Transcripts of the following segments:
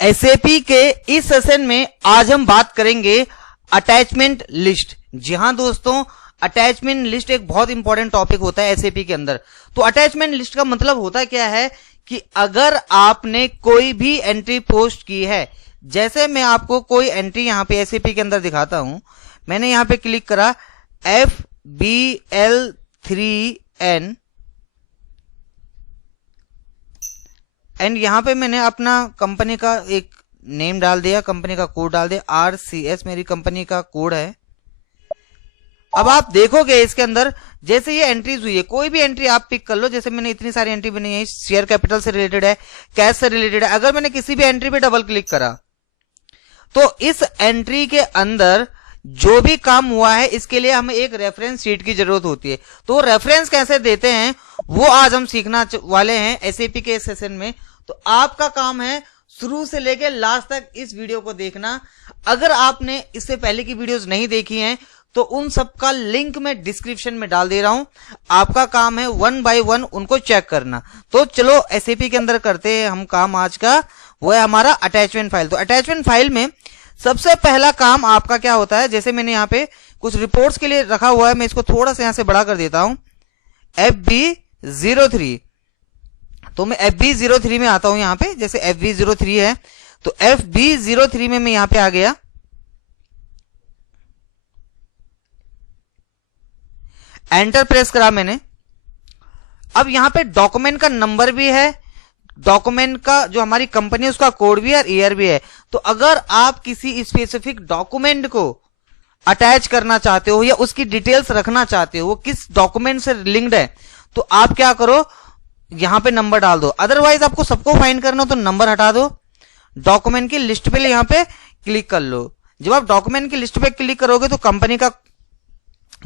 SAP के इस session में आज हम बात करेंगे अटैचमेंट लिस्ट। जी हाँ दोस्तों, अटैचमेंट लिस्ट एक बहुत इंपॉर्टेंट टॉपिक होता है एसएपी के अंदर। तो अटैचमेंट लिस्ट का मतलब होता क्या है कि अगर आपने कोई भी एंट्री पोस्ट की है, जैसे मैं आपको कोई एंट्री यहां पे एसएपी के अंदर दिखाता हूं, मैंने यहां पे क्लिक करा FBL3N एंड यहां पे मैंने अपना कंपनी का एक नेम डाल दिया, कंपनी का कोड डाल दिया, RCS मेरी कंपनी का कोड है। अब आप देखोगे इसके अंदर जैसे ये एंट्रीज हुई है, कोई भी एंट्री आप पिक कर लो, जैसे मैंने इतनी सारी एंट्री बनाई है, शेयर कैपिटल से रिलेटेड है, कैश से रिलेटेड है। अगर मैंने किसी भी एंट्री पे डबल क्लिक करा तो इस एंट्री के अंदर जो भी काम हुआ है इसके लिए हमें एक रेफरेंस शीट की जरूरत होती है। तो रेफरेंस कैसे देते हैं वो आज हम सीखना वाले हैं एसएपी के सेशन में। तो आपका काम है शुरू से लेके लास्ट तक इस वीडियो को देखना। अगर आपने इससे पहले की वीडियोस नहीं देखी हैं तो उन सब का लिंक मैं डिस्क्रिप्शन में डाल दे रहा हूं। आपका काम है 1 बाय 1 उनको चेक करना। तो चलो एसएपी के अंदर करते हैं हम काम आज का, वो है हमारा अटैचमेंट फाइल। तो अटैचमेंट फाइल में सबसे पहला काम आपका क्या होता है, जैसे मैंने यहाँ पे कुछ रिपोर्ट्स के लिए रखा हुआ है, मैं इसको थोड़ा सा यहां से बड़ा कर देता हूं, FB03। तो मैं FB03 में आता हूं यहाँ पे, जैसे FB03 है तो FB03 में मैं यहाँ पे आ गया। एंटर प्रेस करा मैंने। अब यहां पे डॉक्यूमेंट का नंबर भी है, डॉक्यूमेंट का जो हमारी कंपनी है उसका कोड भी है और ईयर भी है। तो अगर आप किसी स्पेसिफिक डॉक्यूमेंट को अटैच करना चाहते हो या उसकी डिटेल्स रखना चाहते हो, वो किस डॉक्यूमेंट से लिंक्ड है, तो आप क्या करो, यहां पे नंबर डाल दो। अदरवाइज आपको सबको फाइंड करना हो तो नंबर हटा दो, डॉक्यूमेंट की लिस्ट पे यहां पे क्लिक कर लो। जब आप डॉक्यूमेंट की लिस्ट पे क्लिक करोगे तो कंपनी का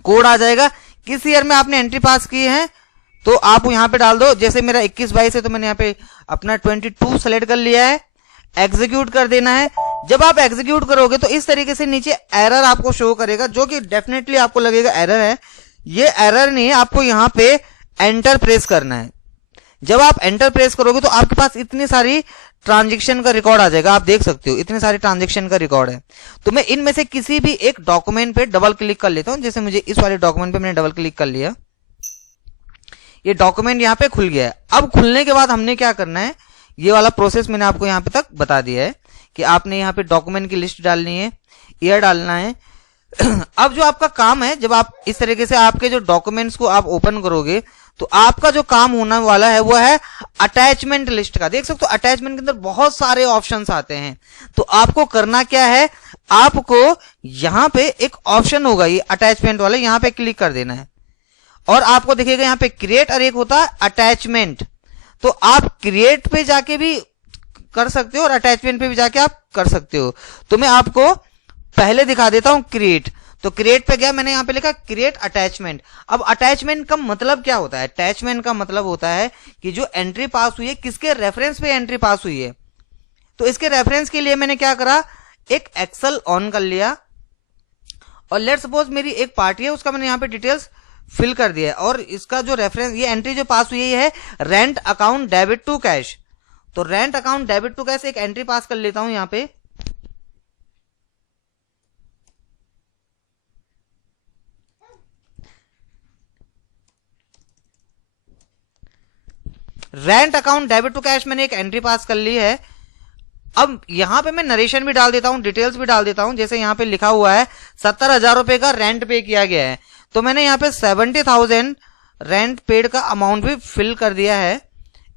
कोड आ जाएगा, किस ईयर में आपने एंट्री पास की है तो आप यहां पे डाल दो। जैसे मेरा 21-22 है तो मैंने यहाँ पे अपना 22 सेलेक्ट कर लिया है, एग्जीक्यूट कर देना है। जब आप एग्जीक्यूट करोगे तो इस तरीके से नीचे एरर आपको शो करेगा, जो कि डेफिनेटली आपको लगेगा एरर है। ये एरर नहीं है, आपको यहाँ पे एंटर प्रेस करना है। जब आप एंटर प्रेस करोगे तो आपके पास इतनी सारी ट्रांजेक्शन का रिकॉर्ड आ जाएगा, आप देख सकते हो इतने सारे ट्रांजेक्शन का रिकॉर्ड है। तो मैं इनमें से किसी भी एक डॉक्यूमेंट पे डबल क्लिक कर लेता हूं। जैसे मुझे इस वाले डॉक्यूमेंट पे मैंने डबल क्लिक कर लिया, ये डॉक्यूमेंट यहाँ पे खुल गया है। अब खुलने के बाद हमने क्या करना है, ये वाला प्रोसेस मैंने आपको यहाँ पे तक बता दिया है कि आपने यहाँ पे डॉक्यूमेंट की लिस्ट डालनी है, ईयर डालना है। अब जो आपका काम है, जब आप इस तरीके से आपके जो डॉक्यूमेंट्स को आप ओपन करोगे तो आपका जो काम होने वाला है वो है अटैचमेंट लिस्ट का। देख सकते हो अटैचमेंट के अंदर बहुत सारे ऑप्शंस आते हैं। तो आपको करना क्या है, आपको यहां पे एक ऑप्शन होगा ये अटैचमेंट वाला, यहां पे क्लिक कर देना है और आपको दिखेगा यहां पे क्रिएट और एक होता है अटैचमेंट। तो आप क्रिएट पे जाके भी कर सकते हो और अटैचमेंट पे भी जाके आप कर सकते हो। तो मैं आपको पहले दिखा देता हूं क्रिएट। तो क्रिएट पे गया, मैंने यहां पे लिखा क्रिएट अटैचमेंट। अब अटैचमेंट का मतलब क्या होता है, अटैचमेंट का मतलब होता है कि जो एंट्री पास हुई है किसके रेफरेंस पे एंट्री पास हुई है। तो इसके रेफरेंस के लिए मैंने क्या करा, एक एक्सेल ऑन कर लिया और लेट सपोज मेरी एक पार्टी है, उसका मैंने यहां पे डिटेल्स फिल कर दिया है और इसका जो रेफरेंस, ये एंट्री जो पास हुई है rent account debit to cash. तो rent account debit to cash एक एंट्री पास कर लेता हूं यहां पे। Rent account debit to cash मैंने एक एंट्री पास कर ली है। अब यहां पे मैं नरेशन भी डाल देता हूं, डिटेल्स भी डाल देता हूं। जैसे यहां पे लिखा हुआ है 70,000 रुपए का रेंट पे किया गया है, तो मैंने यहां पे 70,000 रेंट पेड का अमाउंट भी फिल कर दिया है।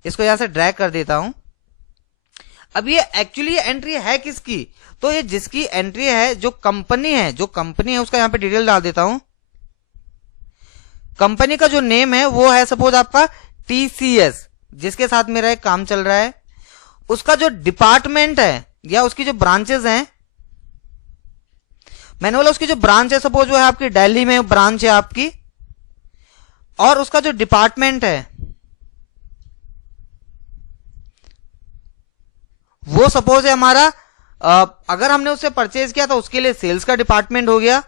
इसको यहां से ड्रैग कर देता हूं। अब ये एक्चुअली एंट्री है किसकी, तो ये जिसकी एंट्री है, जो कंपनी है उसका यहां पे डिटेल डाल देता हूं। कंपनी का जो नेम है वो है सपोज आपका TCS, जिसके साथ मेरा एक काम चल रहा है। उसका जो डिपार्टमेंट है या उसकी जो ब्रांचेस हैं, मैंने बोला उसकी जो ब्रांच है सपोज वो है आपकी दिल्ली में ब्रांच है आपकी, और उसका जो डिपार्टमेंट है वो सपोज है हमारा, अगर हमने उससे परचेज किया तो उसके लिए सेल्स का डिपार्टमेंट हो गया।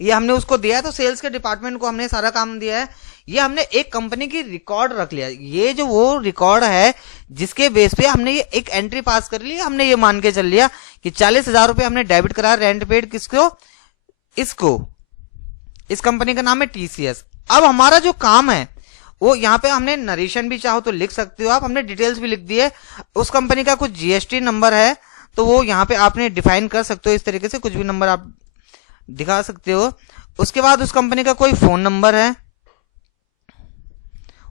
ये हमने उसको दिया है तो सेल्स के डिपार्टमेंट को हमने सारा काम दिया है। ये हमने एक कंपनी की रिकॉर्ड रख लिया। ये जो वो रिकॉर्ड है जिसके बेस पे हमने ये एक एंट्री पास कर ली, हमने ये मान के चल लिया कि 40,000 रुपए हमने डेबिट करा रेंट पेड किसको, इसको, इस कंपनी का नाम है टीसीएस। अब हमारा जो काम है वो यहाँ पे हमने नरेशन भी चाहो तो लिख सकते हो आप, हमने डिटेल्स भी लिख दी है। उस कंपनी का कुछ जीएसटी नंबर है तो वो यहाँ पे आपने डिफाइन कर सकते हो, इस तरीके से कुछ भी नंबर आप दिखा सकते हो। उसके बाद उस कंपनी का कोई फोन नंबर है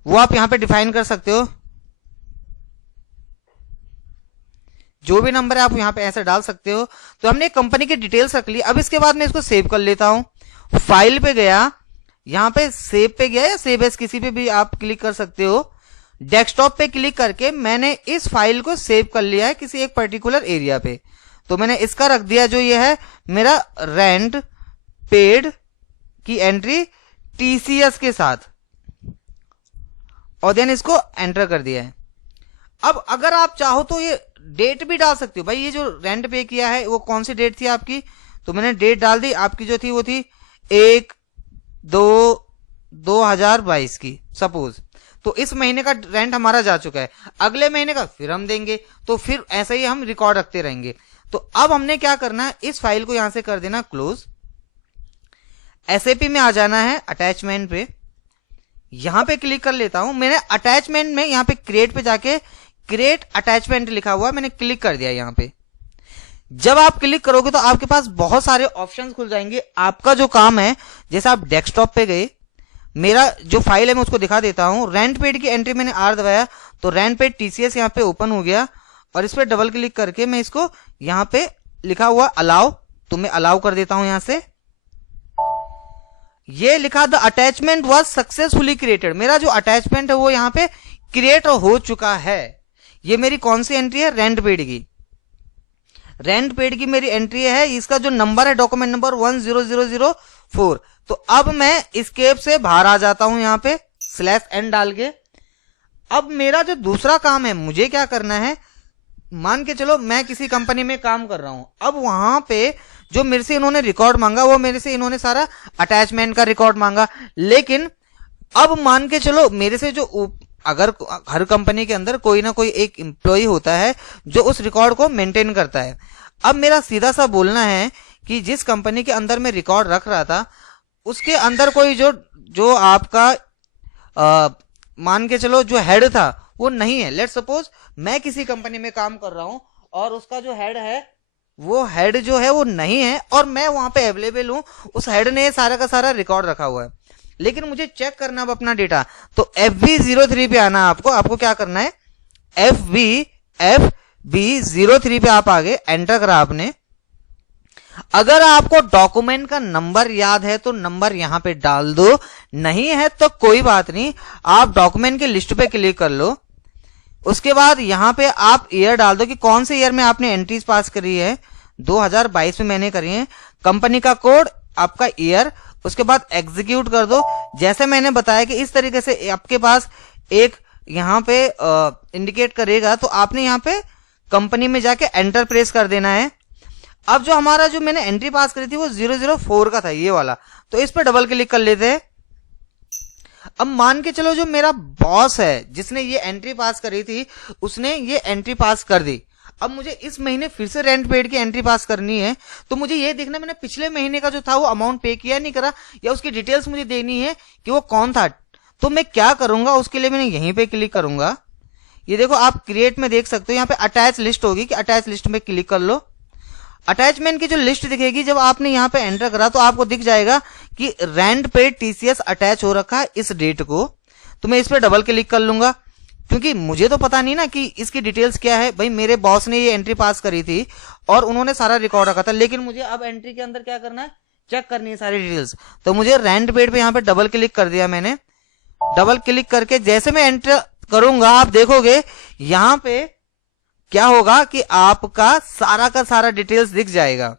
वो आप यहाँ पे डिफाइन कर सकते हो, जो भी नंबर है आप यहाँ पे ऐसे डाल सकते हो। तो हमने कंपनी की डिटेल्स रख ली। अब इसके बाद मैं इसको सेव कर लेता हूं। फाइल पे गया, यहाँ पे सेव पे गया या सेव एज किसी पे भी आप क्लिक कर सकते हो। डेस्कटॉप पे क्लिक करके मैंने इस फाइल को सेव कर लिया है किसी एक पर्टिकुलर एरिया पे। तो मैंने इसका रख दिया जो ये है मेरा रेंट पेड की एंट्री टीसीएस के साथ, और देन इसको एंटर कर दिया है। अब अगर आप चाहो तो ये डेट भी डाल सकते हो, भाई ये जो रेंट पे किया है वो कौन सी डेट थी आपकी, तो मैंने डेट डाल दी। आपकी जो थी वो थी 1/2/2022 की सपोज। तो इस महीने का रेंट हमारा जा चुका है, अगले महीने का फिर हम देंगे, तो फिर ऐसे ही हम रिकॉर्ड रखते रहेंगे। तो अब हमने क्या करना है, इस फाइल को यहां से कर देना क्लोज। एसएपी में आ जाना है, अटैचमेंट पे यहां पे क्लिक कर लेता हूं। मैंने अटैचमेंट में यहां पे क्रिएट पे जाके क्रिएट अटैचमेंट लिखा हुआ, मैंने क्लिक कर दिया यहां पे। जब आप क्लिक करोगे तो आपके पास बहुत सारे ऑप्शंस खुल जाएंगे। आपका जो काम है, जैसे आप डेस्कटॉप पे गए, मेरा जो फाइल है मैं उसको दिखा देता हूं। रेंट पेड की एंट्री मैंने आर दबाया तो रेंट पेड टीसीएस यहां पे ओपन हो गया, और इस पे डबल क्लिक करके मैं इसको यहां पे लिखा हुआ अलाउ, तो मैं अलाउ कर देता हूं। यहां से ये लिखा the attachment was successfully created, मेरा जो अटैचमेंट है वो यहां पे क्रिएट हो चुका है। ये मेरी कौन सी एंट्री है, रेंट पेड की। रेंट पेड की मेरी एंट्री है, इसका जो नंबर है डॉक्यूमेंट नंबर 10004। तो अब मैं एस्केप से बाहर आ जाता हूं यहां पे /n डाल के। अब मेरा जो दूसरा काम है, मुझे क्या करना है, मान के चलो मैं किसी कंपनी में काम कर रहा हूं। अब वहां पे जो मेरे से इन्होंने रिकॉर्ड मांगा, वो मेरे से इन्होंने सारा अटैचमेंट का रिकॉर्ड मांगा। लेकिन अब मान के चलो मेरे से जो, अगर हर कंपनी के अंदर कोई ना कोई एक एम्प्लॉय होता है जो उस रिकॉर्ड को मेंटेन करता है। अब मेरा सीधा सा बोलना है कि जिस कंपनी के अंदर मैं रिकॉर्ड रख रहा था उसके अंदर कोई जो आपका मान के चलो जो हेड था वो नहीं है। लेट्स सपोज मैं किसी कंपनी में काम कर रहा हूं और उसका जो हेड है वो हेड जो है वो नहीं है, और मैं वहां पे अवेलेबल हूं। उस हेड ने सारा का सारा रिकॉर्ड रखा हुआ है, लेकिन मुझे चेक करना अब अपना डेटा। तो FB03 पे आना आपको क्या करना है, FB03 पे आप आगे एंटर करा आपने। अगर आपको डॉक्यूमेंट का नंबर याद है तो नंबर यहां पे डाल दो, नहीं है तो कोई बात नहीं, आप डॉक्यूमेंट की लिस्ट पे क्लिक कर लो। उसके बाद यहां पे आप ईयर डाल दो कि कौन से ईयर में आपने एंट्रीज पास करी है। 2022 में मैंने करी है। कंपनी का कोड, आपका ईयर, उसके बाद एग्जीक्यूट कर दो। जैसे मैंने बताया कि इस तरीके से आपके पास एक यहां पे इंडिकेट करेगा, तो आपने यहां पे कंपनी में जाके एंटर प्रेस कर देना है। अब जो हमारा जो मैंने एंट्री पास करी थी वो 004 का था, ये वाला, तो इस पर डबल क्लिक कर लेते हैं। अब मान के चलो जो मेरा बॉस है जिसने ये एंट्री पास करी थी, उसने ये एंट्री पास कर दी। अब मुझे इस महीने फिर से रेंट पेड की एंट्री पास करनी है, तो मुझे ये देखना मैंने पिछले महीने का जो था वो अमाउंट पे किया नहीं करा, या उसकी डिटेल्स मुझे देनी है कि वो कौन था। तो मैं क्या करूंगा, उसके लिए मैंने यहीं पे क्लिक करूंगा। ये देखो आप क्रिएट में देख सकते हो, यहाँ पे अटैच लिस्ट होगी, कि अटैच लिस्ट में क्लिक कर लो। अटैचमेंट की जो लिस्ट दिखेगी, जब आपने यहाँ पे एंटर करा तो आपको दिख जाएगा कि रेंट पेड टीसीएस अटैच हो रखा है इस डेट को। तो मैं इस पे डबल क्लिक कर लूंगा, क्योंकि मुझे तो पता नहीं ना कि इसकी डिटेल्स क्या है। भाई मेरे बॉस ने ये एंट्री पास करी थी और उन्होंने सारा रिकॉर्ड रखा था, लेकिन मुझे अब एंट्री के अंदर क्या करना है, चेक करनी है सारी डिटेल्स। तो मुझे रेंट पेड पे यहाँ पे डबल क्लिक कर दिया मैंने। डबल क्लिक करके जैसे मैं एंटर करूंगा, आप देखोगे यहाँ पे क्या होगा कि आपका सारा का सारा डिटेल्स दिख जाएगा।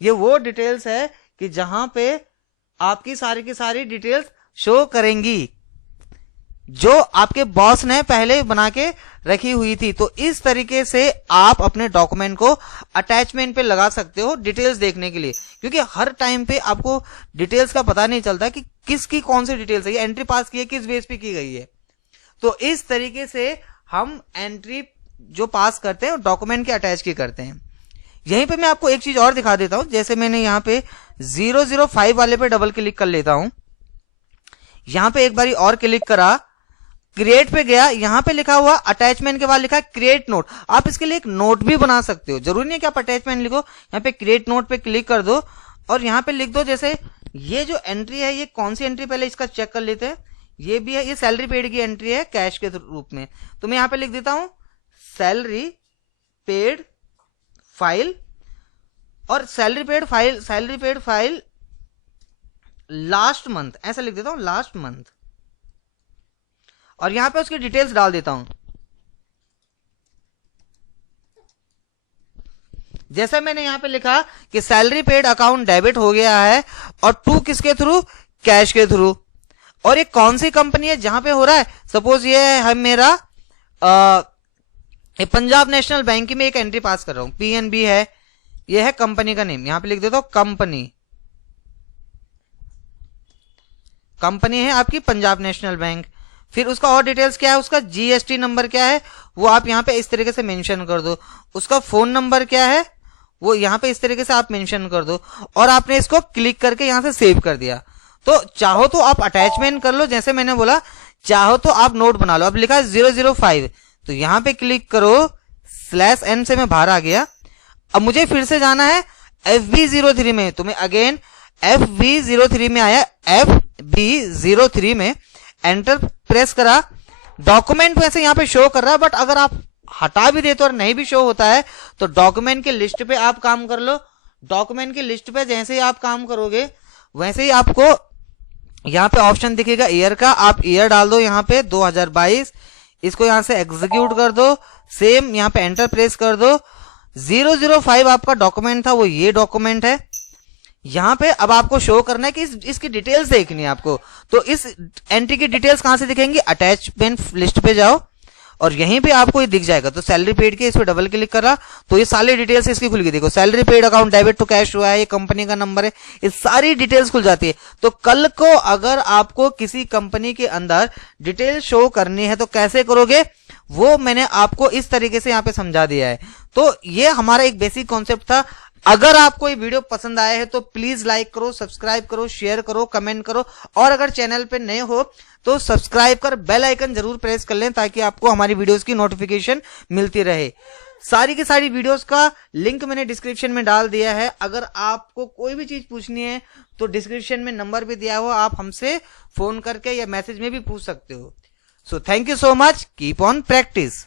ये वो डिटेल्स है कि जहां पे आपकी सारी की सारी डिटेल्स शो करेंगी। जो आपके बॉस ने पहले बना के रखी हुई थी। तो इस तरीके से आप अपने डॉक्यूमेंट को अटैचमेंट पे लगा सकते हो डिटेल्स देखने के लिए, क्योंकि हर टाइम पे आपको डिटेल्स का पता नहीं चलता कि किसकी कौन सी डिटेल्स है, ये एंट्री पास की है, किस बेस पे की गई है। तो इस तरीके से हम एंट्री जो पास करते हैं डॉक्यूमेंट के अटैच की करते हैं। यहीं पे मैं आपको एक चीज और दिखा देता हूं, जैसे मैंने यहाँ पे 005 वाले पे डबल क्लिक कर लेता हूं, यहां पे एक बारी और क्लिक करा, क्रिएट पे गया, यहां पे लिखा हुआ अटैचमेंट के बाद लिखा है क्रिएट नोट। आप इसके लिए एक नोट भी बना सकते हो, जरूरी नहीं है कि आप अटैचमेंट लिखो, यहाँ पे क्रिएट नोट पे क्लिक कर दो और यहाँ पे लिख दो जैसे ये जो एंट्री है ये कौन सी एंट्री, पहले इसका चेक कर लेते हैं। ये भी है, ये सैलरी पेड की एंट्री है कैश के रूप में, तो मैं यहाँ पे लिख देता हूं सैलरी पेड फाइल, और salary paid file last month, ऐसा लिख देता हूं लास्ट मंथ, और यहां पे उसकी डिटेल्स डाल देता हूं। जैसे मैंने यहां पे लिखा कि सैलरी पेड अकाउंट डेबिट हो गया है, और टू किसके थ्रू, कैश के थ्रू। और ये कौन सी कंपनी है जहां पे हो रहा है, सपोज ये है मेरा पंजाब नेशनल बैंक में एक एंट्री पास कर रहा हूं, पीएनबी है, ये है कंपनी का नेम, यहां पे लिख देता हूं कंपनी है आपकी पंजाब नेशनल बैंक। फिर उसका और डिटेल्स क्या है, उसका जीएसटी नंबर क्या है वो आप यहाँ पे इस तरीके से मेंशन कर दो, उसका फोन नंबर क्या है वो यहाँ पे इस तरीके से आप मेंशन कर दो, और आपने इसको क्लिक करके यहाँ से सेव कर दिया। तो चाहो तो आप अटैचमेंट कर लो, जैसे मैंने बोला, चाहो तो आप नोट बना लो। अब लिखा है 005, तो यहाँ पे क्लिक करो, /n से मैं बाहर आ गया। अब मुझे फिर से जाना है FB03 में, तो मैं अगेन FB03 में आया, FB03 में एंटर प्रेस करा, डॉक्यूमेंट वैसे यहाँ पे शो कर रहा है, बट अगर आप हटा भी देते और नहीं भी शो होता है तो डॉक्यूमेंट के लिस्ट पे आप काम कर लो। डॉक्यूमेंट की लिस्ट पे जैसे ही आप काम करोगे वैसे ही आपको यहाँ पे ऑप्शन दिखेगा ईयर का, आप ईयर डाल दो यहाँ पे 2022, इसको यहाँ से एग्जीक्यूट कर दो, सेम यहाँ पे एंटर प्रेस कर दो। 005 आपका डॉक्यूमेंट था, वो ये डॉक्यूमेंट है। यहाँ पे अब आपको शो करना है कि इसकी डिटेल्स देखनी है आपको, तो इस एंट्री की डिटेल्स कहां से दिखेंगी, अटैचमेंट लिस्ट पे जाओ और यहीं पे आपको ये दिख जाएगा। तो सैलरी पेड के इस पे डबल क्लिक करा तो ये सारी डिटेल्स इसकी खुल गई, देखो salary paid account debit to cash हुआ है, ये कंपनी का नंबर है, ये सारी डिटेल्स खुल जाती है। तो कल को अगर आपको किसी कंपनी के अंदर डिटेल शो करनी है तो कैसे करोगे, वो मैंने आपको इस तरीके से यहाँ पे समझा दिया है। तो ये हमारा एक बेसिक कॉन्सेप्ट था। अगर आपको ये वीडियो पसंद आया है तो प्लीज लाइक करो, सब्सक्राइब करो, शेयर करो, कमेंट करो, और अगर चैनल पे नए हो तो सब्सक्राइब कर बेल आइकन जरूर प्रेस कर लें ताकि आपको हमारी वीडियोस की नोटिफिकेशन मिलती रहे। सारी की सारी वीडियोस का लिंक मैंने डिस्क्रिप्शन में डाल दिया है। अगर आपको कोई भी चीज पूछनी है तो डिस्क्रिप्शन में नंबर भी दिया हुआ, आप हमसे फोन करके या मैसेज में भी पूछ सकते हो। So thank you so much, keep on practice.